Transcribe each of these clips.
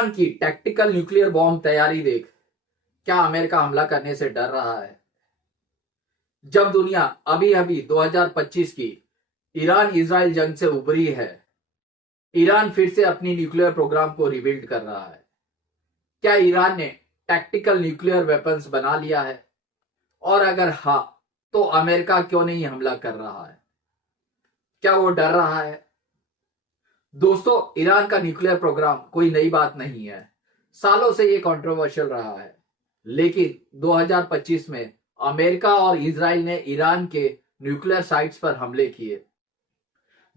Iran की tactical nuclear bomb तैयारी देख। क्या अमेरिका हमला करने से डर रहा है? जब दुनिया अभी अभी 2025 की ईरान इजराइल जंग से उभरी है, ईरान फिर से अपनी न्यूक्लियर प्रोग्राम को रिबिल्ड कर रहा है। क्या ईरान ने टैक्टिकल न्यूक्लियर वेपन्स बना लिया है? और अगर हाँ, तो अमेरिका क्यों नहीं हमला कर रहा है? क्या वो डर रहा है? दोस्तों, ईरान का न्यूक्लियर प्रोग्राम कोई नई बात नहीं है। सालों से ये कंट्रोवर्शियल रहा है। लेकिन 2025 में अमेरिका और इजराइल ने ईरान के न्यूक्लियर साइट्स पर हमले किए,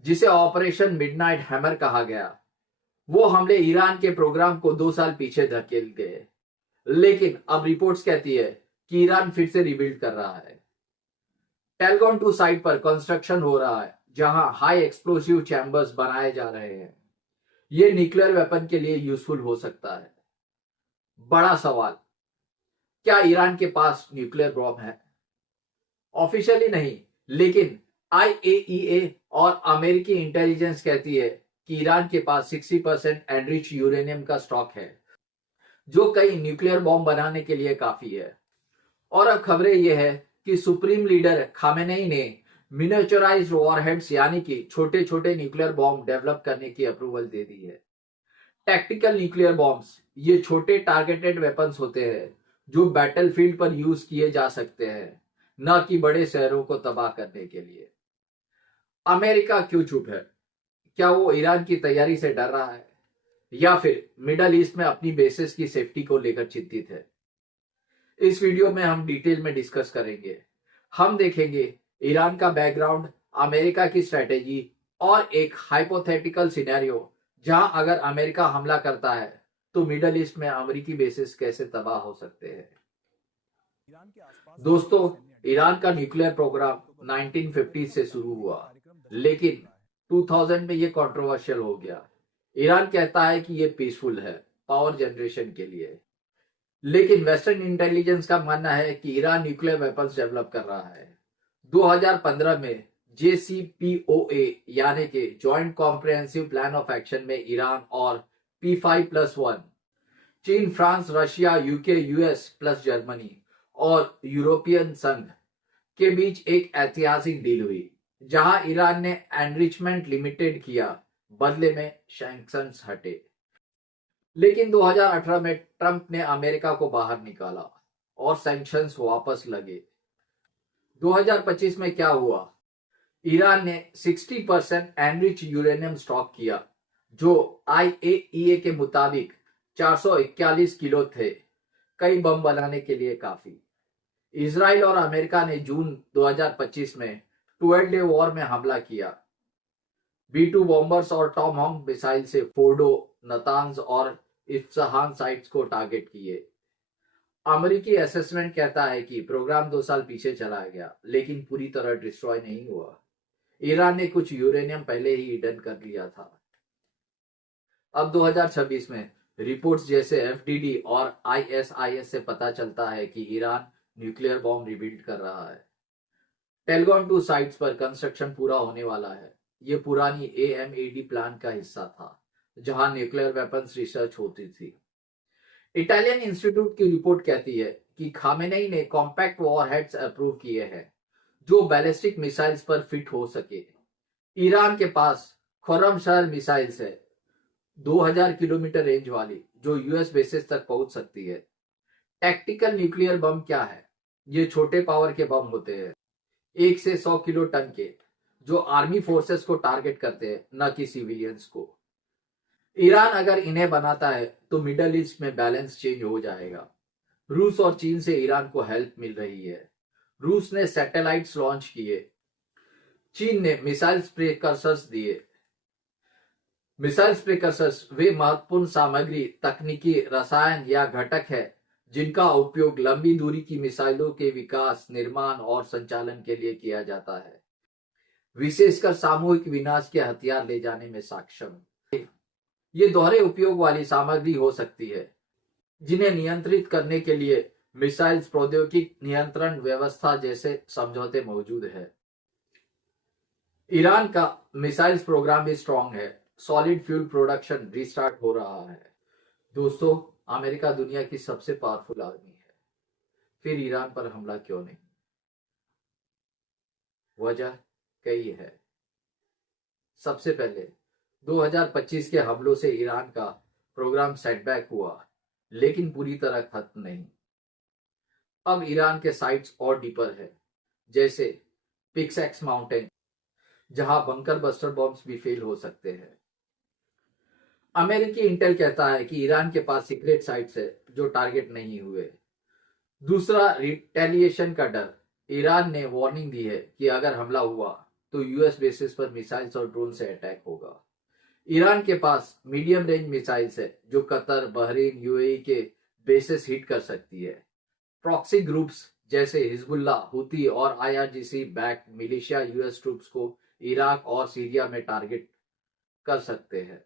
जिसे ऑपरेशन मिडनाइट हैमर कहा गया। वो हमले ईरान के प्रोग्राम को 2 साल पीछे धकेल गए। लेकिन अब रिपोर्ट्स कहती है कि ईरान फिर से रिबिल्ड कर रहा है। टेलगोन 2 साइट पर कंस्ट्रक्शन हो रहा है, जहां हाई एक्सप्लोसिव चैम्बर्स बनाए जा रहे हैं। ये न्यूक्लियर वेपन के लिए यूजफुल हो सकता है। बड़ा सवाल, क्या ईरान के पास न्यूक्लियर बॉम्ब है? ऑफिशियली नहीं, लेकिन आईएईए और अमेरिकी इंटेलिजेंस कहती है कि ईरान के पास 60% एनरिच यूरेनियम का स्टॉक है, जो कई न्यूक्लियर बॉम्ब बनाने के लिए काफी है। और अब खबरें यह है कि सुप्रीम लीडर खामेनेई ने मिनिएचराइज्ड वॉरहेड्स यानी कि छोटे छोटे न्यूक्लियर बॉम्ब डेवलप करने की अप्रूवल दे दी है। टैक्टिकल न्यूक्लियर बॉम्ब्स ये छोटे टारगेटेड वेपन्स होते हैं जो बैटलफील्ड पर यूज किए जा सकते हैं, न कि बड़े शहरों को तबाह करने के लिए। अमेरिका क्यों चुप है? क्या वो ईरान की तैयारी से डर रहा है, या फिर मिडल ईस्ट में अपनी बेसिस की सेफ्टी को लेकर चिंतित है? इस वीडियो में हम डिटेल में डिस्कस करेंगे। हम देखेंगे ईरान का बैकग्राउंड, अमेरिका की स्ट्रेटेजी और एक हाइपोथेटिकल सिनेरियो जहां अगर अमेरिका हमला करता है तो मिडल ईस्ट में अमेरिकी बेसिस कैसे तबाह हो सकते हैं। दोस्तों, ईरान का न्यूक्लियर प्रोग्राम 1950 से शुरू हुआ, लेकिन 2000 में ये कंट्रोवर्शियल हो गया। ईरान कहता है कि ये पीसफुल है पावर जनरेशन के लिए, लेकिन वेस्टर्न इंटेलिजेंस का मानना है कि ईरान न्यूक्लियर वेपन्स डेवलप कर रहा है। 2015 में JCPOA यानी कि joint comprehensive plan of action में ईरान और P5+1 चीन, France, Russia, UK, US plus Germany और यूरोपियन संघ के बीच एक ऐतिहासिक डील हुई, जहां ईरान ने एनरिचमेंट लिमिटेड किया, बदले में सैंक्शंस हटे। लेकिन 2018 में ट्रंप ने अमेरिका को बाहर निकाला और सैंक्शंस वापस लगे। 2025 में क्या हुआ? ईरान ने 60% एनरिच यूरेनियम स्टॉक किया, जो आईएईए के मुताबिक 441 किलो थे, कई बम बनाने के लिए काफी। इजराइल और अमेरिका ने जून 2025 में 12 डे वॉर में हमला किया। B2 बॉम्बर्स और टॉमहॉक मिसाइल से फोर्डो, नतांज और इस्फहान साइट्स को टारगेट किए। अमेरिकी असेसमेंट कहता है कि प्रोग्राम 2 साल पीछे चला गया, लेकिन पूरी तरह डिस्ट्रॉय नहीं हुआ। ईरान ने कुछ यूरेनियम पहले ही हिडन कर लिया था। अब 2026 में रिपोर्ट्स जैसे FDD और ISIS से पता चलता है कि ईरान न्यूक्लियर बॉम्ब रिबिल्ड कर रहा है। टेलगोन 2 साइट्स पर कंस्ट्रक्शन पूरा होने वाला है। ये पुरानी AMAD प्लान का हिस्सा था, जहां न्यूक्लियर वेपन्स रिसर्च होती थी। इटालियन इंस्टीट्यूट की रिपोर्ट कहती है कि खामेनेई ने कॉम्पैक्ट वॉरहेड्स अप्रूव किए हैं, जो बैलिस्टिक मिसाइल्स पर फिट हो सके। ईरान के पास खुर्रमशहर मिसाइल्स है, 2000 किलोमीटर रेंज वाली, जो यूएस बेसिस तक पहुंच सकती है। टैक्टिकल न्यूक्लियर बम क्या है? ये छोटे पावर के बम होते हैं, 1 से 100 किलो टन के, जो आर्मी फोर्सेस को टारगेट करते हैं, न कि सिविलियंस को। ईरान अगर इन्हें बनाता है तो मिडल ईस्ट में बैलेंस चेंज हो जाएगा। रूस और चीन से ईरान को हेल्प मिल रही है। रूस ने सैटेलाइट्स लॉन्च किए, चीन ने मिसाइल प्रिकर्सर्स दिए। मिसाइल प्रिकर्सर्स वे महत्वपूर्ण सामग्री, तकनीकी, रसायन या घटक है जिनका उपयोग लंबी दूरी की मिसाइलों के विकास, निर्माण और संचालन के लिए किया जाता है, विशेषकर सामूहिक विनाश के हथियार ले जाने में सक्षम। ये दोहरे उपयोग वाली सामग्री हो सकती है, जिन्हें नियंत्रित करने के लिए मिसाइल्स प्रौद्योगिकी नियंत्रण व्यवस्था जैसे समझौते मौजूद है। ईरान का मिसाइल्स प्रोग्राम भी स्ट्रॉन्ग है। सॉलिड फ्यूल प्रोडक्शन रिस्टार्ट हो रहा है। दोस्तों, अमेरिका दुनिया की सबसे पावरफुल आर्मी है, फिर ईरान पर हमला क्यों नहीं? वजह कई है। सबसे पहले 2025 के हमलों से ईरान का प्रोग्राम सेटबैक हुआ, लेकिन पूरी तरह खत्म नहीं। अब ईरान के साइट्स और डीपर है, जैसे पिक्सैक्स माउंटेन, जहां बंकर बस्टर बॉम्ब्स भी फेल हो सकते हैं। अमेरिकी इंटेल कहता है कि ईरान के पास सीक्रेट साइट्स है जो टारगेट नहीं हुए। दूसरा, रिटेलिएशन का डर। ईरान ने वार्निंग दी है कि अगर हमला हुआ तो यूएस बेसिस पर मिसाइल्स और ड्रोन से अटैक होगा। ईरान के पास मीडियम रेंज मिसाइल्स है जो कतर, बहरीन, यूएई के बेसिस हिट कर सकती है। प्रॉक्सी ग्रुप्स जैसे हिजबुल्ला, हुती और IRGC back militia US troops को इराक और सीरिया में टारगेट कर सकते हैं।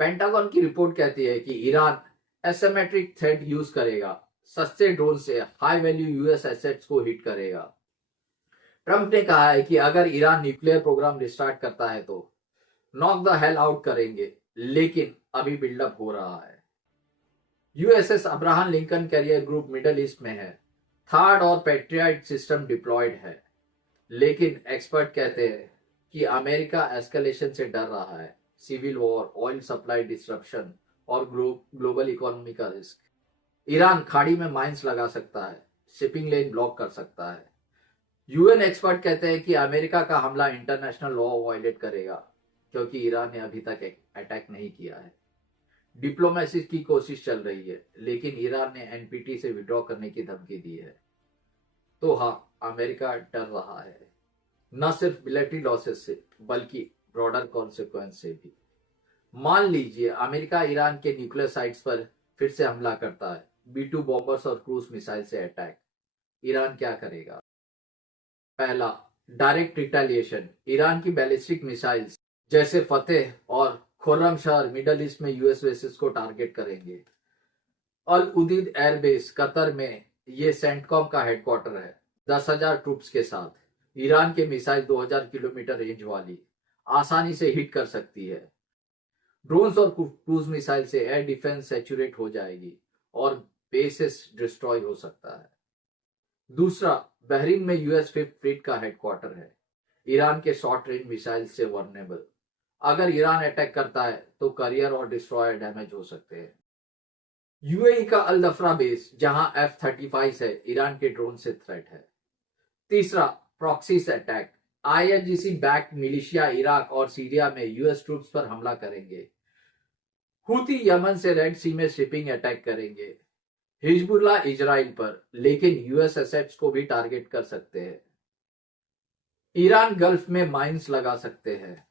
पेंटागन की रिपोर्ट कहती है कि ईरान एसिमेट्रिक थ्रेट यूज करेगा, सस्ते ड्रोन से हाई वैल्यू यूएस एसेट्स को हिट करेगा। ट्रंप ने कहा है कि अगर ईरान न्यूक्लियर प्रोग्राम रिस्टार्ट करता है तो नॉक द हेल आउट करेंगे, लेकिन अभी बिल्डअप हो रहा है। USS Abraham Lincoln carrier group Middle East में है। थर्ड और पेट्रियट सिस्टम डिप्लॉयड है, लेकिन एक्सपर्ट कहते हैं कि अमेरिका एस्केलेशन से डर रहा है। Civil war, oil supply disruption और ग्लोबल इकोनॉमी का रिस्क। ईरान खाड़ी में माइंस लगा सकता है, शिपिंग लेन ब्लॉक कर सकता है। यूएन एक्सपर्ट कहते हैं कि अमेरिका का हमला इंटरनेशनल लॉ वायलेट करेगा, क्योंकि ईरान ने अभी तक अटैक नहीं किया है। डिप्लोमेसी की कोशिश चल रही है, लेकिन ईरान ने एनपीटी से विड्रॉ करने की धमकी दी है। तो हाँ, अमेरिका डर रहा है, न सिर्फ मिलिट्री लॉसेस से बल्कि ब्रॉडर कॉन्सिक्वेंस से भी। मान लीजिए अमेरिका ईरान के न्यूक्लियर साइट्स पर फिर से हमला करता है, B-2 बॉम्बर्स और क्रूज मिसाइल से अटैक। ईरान क्या करेगा? पहला, डायरेक्ट रिटेलिएशन। ईरान की बैलिस्टिक मिसाइल्स जैसे फतेह और खुर्रमशहर मिडल ईस्ट में यूएस बेसिस को टारगेट करेंगे। अल उदीद एयरबेस कतर में ये सेंटकॉम का हेडक्वार्टर है, 10,000 ट्रूप्स के साथ। ईरान के मिसाइल 2000 किलोमीटर रेंज वाली आसानी से हिट कर सकती है। ड्रोन्स और क्रूज मिसाइल से एयर डिफेंस सैचुरेट हो जाएगी और बेसिस डिस्ट्रॉय हो सकता है। दूसरा, बहरीन में यूएस फिफ्थ फ्लीट का हेडक्वार्टर है, ईरान के शॉर्ट रेंज मिसाइल से वर्नेबल। अगर ईरान अटैक करता है तो करियर और डिस्ट्रॉयर डैमेज हो सकते हैं। यूएई का अल दफरा बेस, जहां F-35 है, ईरान के ड्रोन से थ्रेट है। तीसरा, proxy attack. IRGC back militia Iraq और सीरिया में यूएस ट्रूप्स पर हमला करेंगे। हुती यमन से रेड सी में शिपिंग अटैक करेंगे। हिजबुल्ला इजराइल पर, लेकिन यूएस एसेट्स को भी टारगेट कर सकते हैं। ईरान गल्फ में माइंस लगा सकते हैं।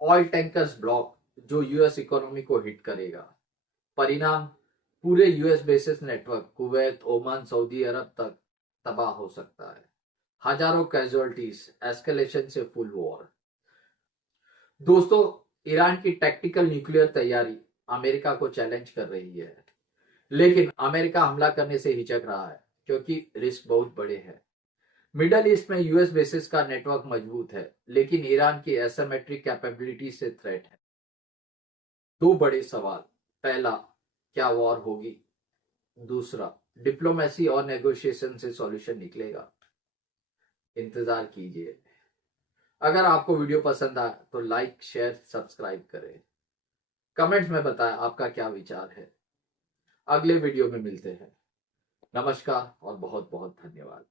ऑयल टैंकर्स ब्लॉक, जो यूएस इकोनॉमी को हिट करेगा। परिणाम, पूरे US bases network Kuwait, Oman, Saudi अरब तक तबाह हो सकता है। हजारों कैजुअलिटीज, एस्केलेशन से फुल वॉर। दोस्तों, ईरान की टैक्टिकल न्यूक्लियर तैयारी अमेरिका को चैलेंज कर रही है, लेकिन अमेरिका हमला करने से हिचक रहा है क्योंकि रिस्क बहुत बड़े हैं। मिडल ईस्ट में यूएस बेसिस का नेटवर्क मजबूत है, लेकिन ईरान की एसिमेट्रिक कैपेबिलिटी से थ्रेट है। दो बड़े सवाल। पहला, क्या वॉर होगी? दूसरा, डिप्लोमेसी और नेगोशिएशन से सॉल्यूशन निकलेगा? इंतजार कीजिए। अगर आपको वीडियो पसंद आए तो लाइक, शेयर, सब्सक्राइब करें। कमेंट्स में बताएं आपका क्या विचार है। अगले वीडियो में मिलते हैं। नमस्कार और बहुत बहुत धन्यवाद।